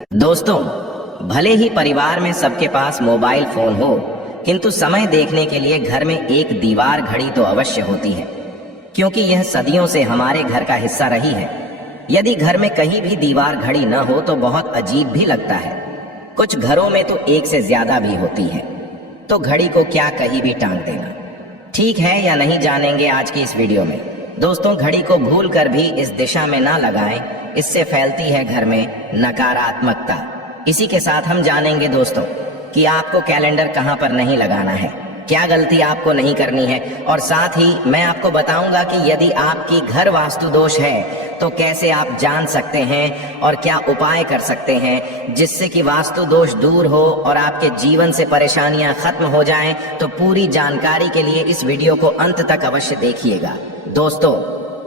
दोस्तों, भले ही परिवार में सबके पास मोबाइल फोन हो, किंतु समय देखने के लिए घर में एक दीवार घड़ी तो अवश्य होती है, क्योंकि यह सदियों से हमारे घर का हिस्सा रही है। यदि घर में कहीं भी दीवार घड़ी न हो तो बहुत अजीब भी लगता है। कुछ घरों में तो एक से ज्यादा भी होती है, तो घड़ी को क्या कहीं भी टांग देना ठीक है या नहीं, जानेंगे आज की इस वीडियो में। दोस्तों, घड़ी को भूल कर भी इस दिशा में ना लगाएं, इससे फैलती है घर में नकारात्मकता। इसी के साथ हम जानेंगे दोस्तों कि आपको कैलेंडर कहां पर नहीं लगाना है, क्या गलती आपको नहीं करनी है, और साथ ही मैं आपको बताऊंगा कि यदि आपकी घर वास्तु दोष है तो कैसे आप जान सकते हैं और क्या उपाय कर सकते हैं जिससे कि वास्तु दोष दूर हो और आपके जीवन से परेशानियां खत्म हो जाएं। तो पूरी जानकारी के लिए इस वीडियो को अंत तक अवश्य देखिएगा। दोस्तों,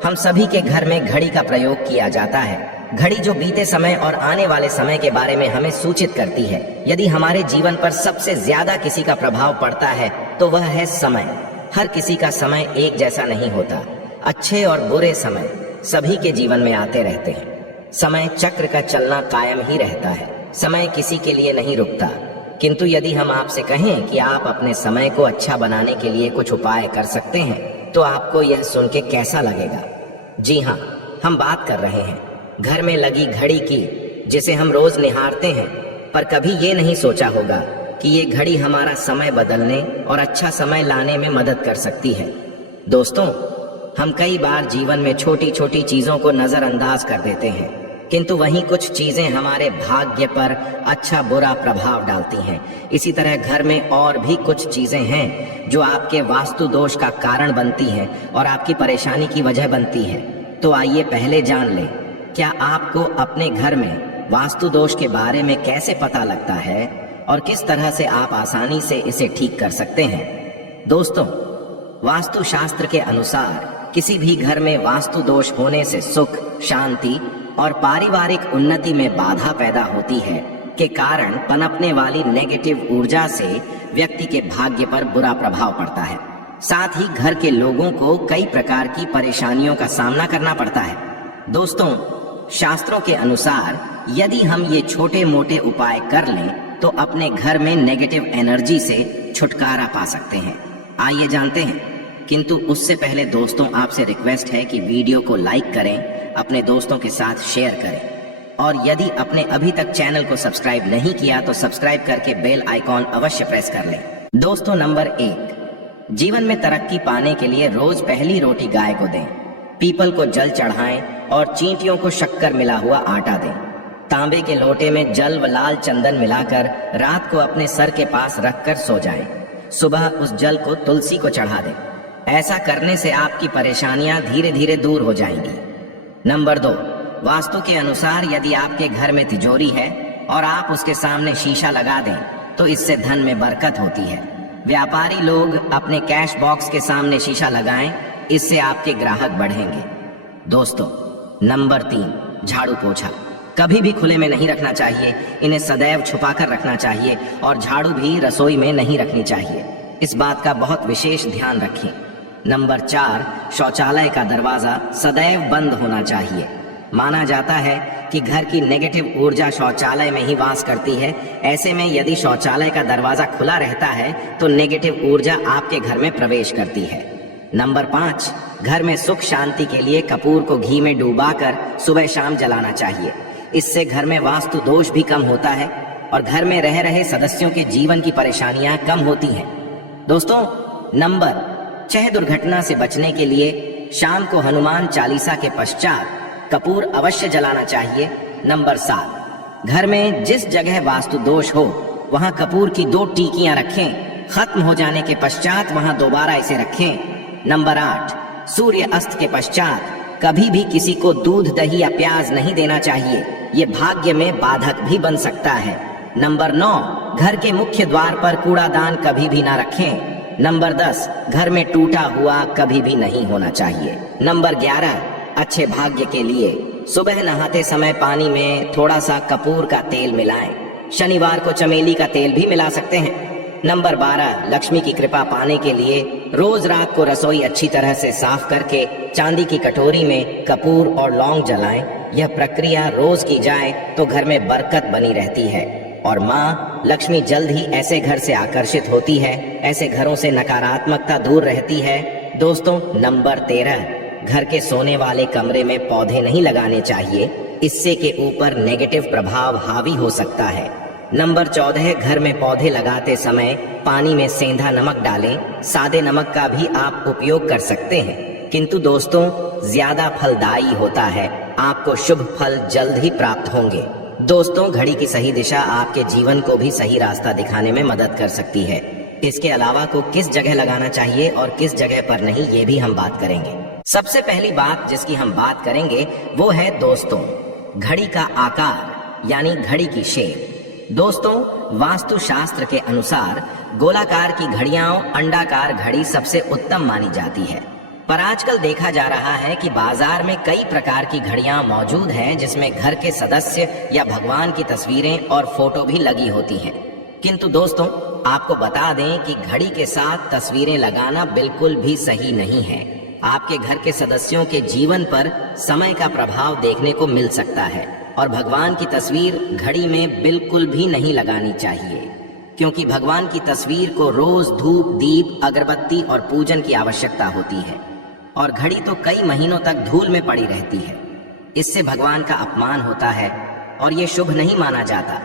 हम सभी के घर में घड़ी का प्रयोग किया जाता है। घड़ी जो बीते समय और आने वाले समय के बारे में हमें सूचित करती है। यदि हमारे जीवन पर सबसे ज्यादा किसी का प्रभाव पड़ता है तो वह है समय। हर किसी का समय एक जैसा नहीं होता। अच्छे और बुरे समय सभी के जीवन में आते रहते हैं। समय चक्र का चलना कायम ही रहता है। समय किसी के लिए नहीं रुकता। किंतु यदि हम आपसे कहें कि आप अपने समय को अच्छा बनाने के लिए कुछ उपाय कर सकते हैं तो आपको यह सुन के कैसा लगेगा? जी हाँ, हम बात कर रहे हैं घर में लगी घड़ी की, जिसे हम रोज निहारते हैं, पर कभी ये नहीं सोचा होगा कि ये घड़ी हमारा समय बदलने और अच्छा समय लाने में मदद कर सकती है। दोस्तों, हम कई बार जीवन में छोटी छोटी चीजों को नजरअंदाज कर देते हैं, किंतु वहीं कुछ चीजें हमारे भाग्य पर अच्छा बुरा प्रभाव डालती हैं। इसी तरह घर में और भी कुछ चीजें हैं जो आपके वास्तु दोष का कारण बनती हैं और आपकी परेशानी की वजह बनती है। तो आइए पहले जान लें, क्या आपको अपने घर में वास्तु दोष के बारे में कैसे पता लगता है और किस तरह से आप आसानी से इसे ठीक कर सकते हैं। दोस्तों, वास्तु शास्त्र के अनुसार किसी भी घर में वास्तु दोष होने से सुख, शांति और पारिवारिक उन्नति में बाधा पैदा होती है, के कारण पनपने वाली नेगेटिव ऊर्जा से व्यक्ति के भाग्य पर बुरा प्रभाव पड़ता है। साथ ही घर के लोगों को कई प्रकार की परेशानियों का सामना करना पड़ता है। दोस्तों, शास्त्रों के अनुसार यदि हम ये छोटे मोटे उपाय कर लें तो अपने घर में नेगेटिव एनर्जी से छुटकारा पा सकते हैं। आइए जानते हैं, किंतु उससे पहले दोस्तों आपसे रिक्वेस्ट है कि वीडियो को लाइक करें, अपने दोस्तों के साथ शेयर करें, और यदि आपने अभी तक चैनल को सब्सक्राइब नहीं किया तो सब्सक्राइब करके बेल आइकॉन अवश्य प्रेस कर लें। दोस्तों, नंबर 1, जीवन में तरक्की पाने के लिए रोज पहली रोटी गाय को दें, पीपल को जल चढ़ाएं और चींटियों को शक्कर मिला हुआ आटा दें। तांबे के लोटे में जल व लाल चंदन मिलाकर रात को अपने सर के पास रखकर सो जाएं। सुबह उस जल को तुलसी को चढ़ा दें। ऐसा करने से आपकी परेशानियां धीरे धीरे दूर हो जाएंगी। नंबर 2, वास्तु के अनुसार यदि आपके घर में तिजोरी है और आप उसके सामने शीशा लगा दें तो इससे धन में बरकत होती है। व्यापारी लोग अपने कैश बॉक्स के सामने शीशा लगाएं, इससे आपके ग्राहक बढ़ेंगे। दोस्तों, नंबर 3, झाड़ू पोछा कभी भी खुले में नहीं रखना चाहिए। इन्हें सदैव छुपा कर रखना चाहिए और झाड़ू भी रसोई में नहीं रखनी चाहिए। इस बात का बहुत विशेष ध्यान रखें। नंबर 4, शौचालय का दरवाजा सदैव बंद होना चाहिए। माना जाता है कि घर की नेगेटिव ऊर्जा शौचालय में ही वास करती है। ऐसे में यदि शौचालय का दरवाजा खुला रहता है तो नेगेटिव ऊर्जा आपके घर में प्रवेश करती है। नंबर 5, घर में सुख शांति के लिए कपूर को घी में डुबाकर सुबह शाम जलाना चाहिए। इससे घर में वास्तु दोष भी कम होता है और घर में रह रहे सदस्यों के जीवन की परेशानियां कम होती हैं। दोस्तों, नंबर 6, दुर्घटना से बचने के लिए शाम को हनुमान चालीसा के पश्चात कपूर अवश्य जलाना चाहिए। नंबर 7, घर में जिस जगह वास्तु दोष हो वहां कपूर की 2 टीकियां रखें। खत्म हो जाने के पश्चात वहां दोबारा इसे रखें। नंबर 8, सूर्य अस्त के पश्चात कभी भी किसी को दूध, दही या प्याज नहीं देना चाहिए। ये भाग्य में बाधक भी बन सकता है। नंबर 9, घर के मुख्य द्वार पर कूड़ादान कभी भी ना रखें। नंबर 10, घर में टूटा हुआ कभी भी नहीं होना चाहिए। नंबर 11, अच्छे भाग्य के लिए सुबह नहाते समय पानी में थोड़ा सा कपूर का तेल मिलाएं। शनिवार को चमेली का तेल भी मिला सकते हैं। नंबर 12, लक्ष्मी की कृपा पाने के लिए रोज रात को रसोई अच्छी तरह से साफ करके चांदी की कटोरी में कपूर और लौंग जलाएं। यह प्रक्रिया रोज की जाए तो घर में बरकत बनी रहती है और माँ लक्ष्मी जल्द ही ऐसे घर से आकर्षित होती है, ऐसे घरों से नकारात्मकता दूर रहती है। दोस्तों, नंबर 13, घर के सोने वाले कमरे में पौधे नहीं लगाने चाहिए, इससे के ऊपर नेगेटिव प्रभाव हावी हो सकता है। नंबर 14, घर में पौधे लगाते समय पानी में सेंधा नमक डालें। सादे नमक का भी आप उपयोग कर सकते हैं, किंतु दोस्तों ज्यादा फलदायी होता है, आपको शुभ फल जल्द ही प्राप्त होंगे। दोस्तों, घड़ी की सही दिशा आपके जीवन को भी सही रास्ता दिखाने में मदद कर सकती है। इसके अलावा को किस जगह लगाना चाहिए और किस जगह पर नहीं, ये भी हम बात करेंगे। सबसे पहली बात जिसकी हम बात करेंगे वो है दोस्तों घड़ी का आकार, यानी घड़ी की शेप। दोस्तों, वास्तु शास्त्र के अनुसार गोलाकार की घड़ियां अंडाकार घड़ी सबसे उत्तम मानी जाती है, पर आजकल देखा जा रहा है कि बाजार में कई प्रकार की घड़ियां मौजूद हैं जिसमें घर के सदस्य या भगवान की तस्वीरें और फोटो भी लगी होती हैं। किंतु दोस्तों, आपको बता दें कि घड़ी के साथ तस्वीरें लगाना बिल्कुल भी सही नहीं है। आपके घर के सदस्यों के जीवन पर समय का प्रभाव देखने को मिल सकता है और भगवान की तस्वीर घड़ी में बिल्कुल भी नहीं लगानी चाहिए, क्योंकि भगवान की तस्वीर को रोज धूप, दीप, अगरबत्ती और पूजन की आवश्यकता होती है और घड़ी तो कई महीनों तक धूल में पड़ी रहती है। इससे भगवान का अपमान होता है और ये शुभ नहीं माना जाता।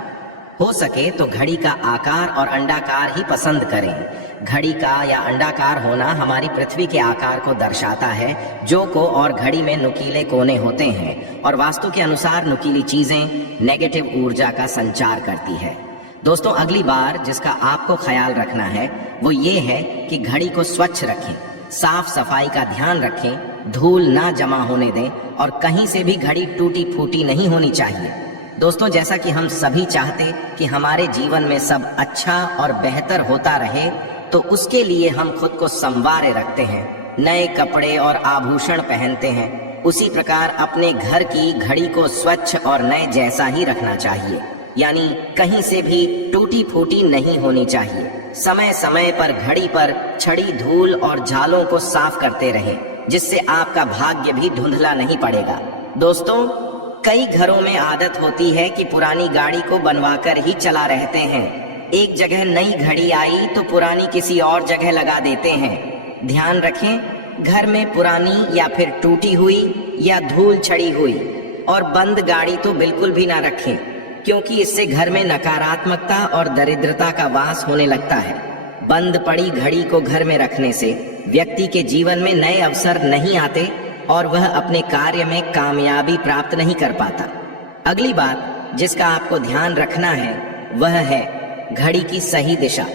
हो सके तो घड़ी का आकार और अंडाकार ही पसंद करें। घड़ी का या अंडाकार होना हमारी पृथ्वी के आकार को दर्शाता है, जो को और घड़ी में नुकीले कोने होते हैं और वास्तु के अनुसार नुकीली चीजें नेगेटिव ऊर्जा का संचार करती है। दोस्तों, अगली बार जिसका आपको ख्याल रखना है वो ये है कि घड़ी को स्वच्छ रखें, साफ सफाई का ध्यान रखें, धूल ना जमा होने दें और कहीं से भी घड़ी टूटी फूटी नहीं होनी चाहिए। दोस्तों, जैसा कि हम सभी चाहते कि हमारे जीवन में सब अच्छा और बेहतर होता रहे, तो उसके लिए हम खुद को संवारे रखते हैं, नए कपड़े और आभूषण पहनते हैं। उसी प्रकार अपने घर की घड़ी को स्वच्छ और नए जैसा ही रखना चाहिए, यानी कहीं से भी टूटी फूटी नहीं होनी चाहिए। समय समय पर घड़ी पर छड़ी, धूल और झालों को साफ करते रहें, जिससे आपका भाग्य भी धुंधला नहीं पड़ेगा। दोस्तों, कई घरों में आदत होती है कि पुरानी गाड़ी को बनवाकर ही चला रहते हैं। एक जगह नई घड़ी आई तो पुरानी किसी और जगह लगा देते हैं। ध्यान रखें, घर में पुरानी या फिर टूटी हुई या धूल छड़ी हुई और बंद गाड़ी तो बिल्कुल भी ना रखें, क्योंकि इससे घर में नकारात्मकता और दरिद्रता का वास होने लगता है। बंद पड़ी घड़ी को घर में रखने से व्यक्ति के जीवन में नए अवसर नहीं आते और वह अपने कार्य में कामयाबी प्राप्त नहीं कर पाता। अगली बात जिसका आपको ध्यान रखना है वह है घड़ी की सही दिशा।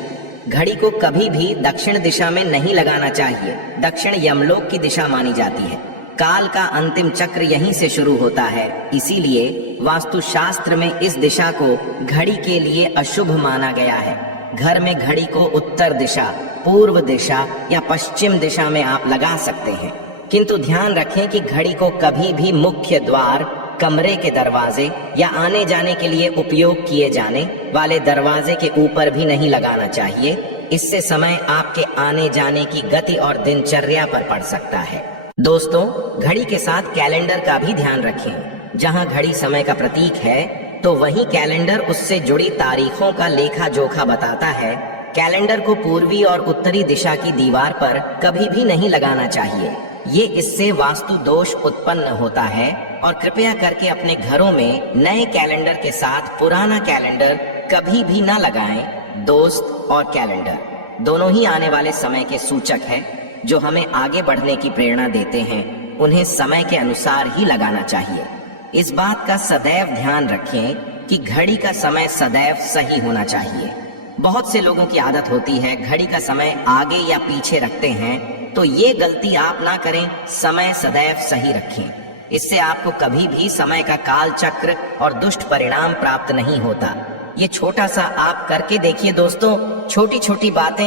घड़ी को कभी भी दक्षिण दिशा में नहीं लगाना चाहिए। दक्षिण यमलोक की दिशा मानी जाती है। काल का अंतिम चक्र यहीं से शुरू होता है, इसीलिए वास्तुशास्त्र में इस दिशा को घड़ी के लिए अशुभ माना गया है। घर में घड़ी को उत्तर दिशा, पूर्व दिशा या पश्चिम दिशा में आप लगा सकते हैं, किंतु ध्यान रखें कि घड़ी को कभी भी मुख्य द्वार, कमरे के दरवाजे या आने जाने के लिए उपयोग किए जाने वाले दरवाजे के ऊपर भी नहीं लगाना चाहिए। इससे समय आपके आने जाने की गति और दिनचर्या पर पड़ सकता है। दोस्तों, घड़ी के साथ कैलेंडर का भी ध्यान रखें। जहां घड़ी समय का प्रतीक है तो वहीं कैलेंडर उससे जुड़ी तारीखों का लेखा जोखा बताता है। कैलेंडर को पूर्वी और उत्तरी दिशा की दीवार पर कभी भी नहीं लगाना चाहिए। ये इससे वास्तु दोष उत्पन्न होता है और कृपया करके अपने घरों में नए कैलेंडर के साथ पुराना कैलेंडर कभी भी ना लगाएं। दोस्त और कैलेंडर दोनों ही आने वाले समय के सूचक हैं, जो हमें आगे बढ़ने की प्रेरणा देते हैं। उन्हें समय के अनुसार ही लगाना चाहिए। इस बात का सदैव ध्यान रखें कि घड़ी का समय सदैव सही होना चाहिए। बहुत से लोगों की आदत होती है घड़ी का समय आगे या पीछे रखते हैं, तो ये गलती आप ना करें। समय सदैव सही रखें, इससे आपको कभी भी समय का काल चक्र और दुष्ट परिणाम प्राप्त नहीं होता। ये छोटा सा आप करके देखिए दोस्तों। छोटी छोटी बातें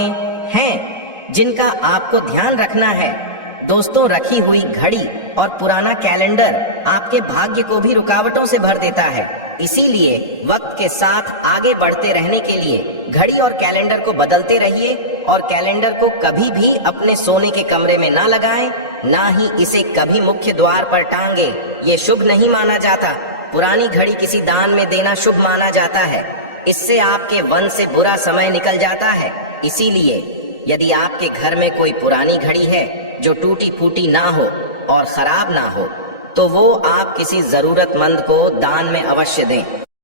हैं जिनका आपको ध्यान रखना है। दोस्तों, रखी हुई घड़ी और पुराना कैलेंडर आपके भाग्य को भी रुकावटों से भर देता है। इसीलिए वक्त के साथ आगे बढ़ते रहने के लिए घड़ी और कैलेंडर को बदलते रहिए और कैलेंडर को कभी भी अपने सोने के कमरे में ना लगाएं ना ही इसे कभी मुख्य द्वार पर टांगे, ये शुभ नहीं माना जाता। पुरानी घड़ी किसी दान में देना शुभ माना जाता है। इससे आपके वन से बुरा समय निकल जाता है। इसीलिए यदि आपके घर में कोई पुरानी घड़ी है जो टूटी फूटी ना हो और खराब ना हो, तो वो आप किसी जरूरतमंद को दान में अवश्य दें।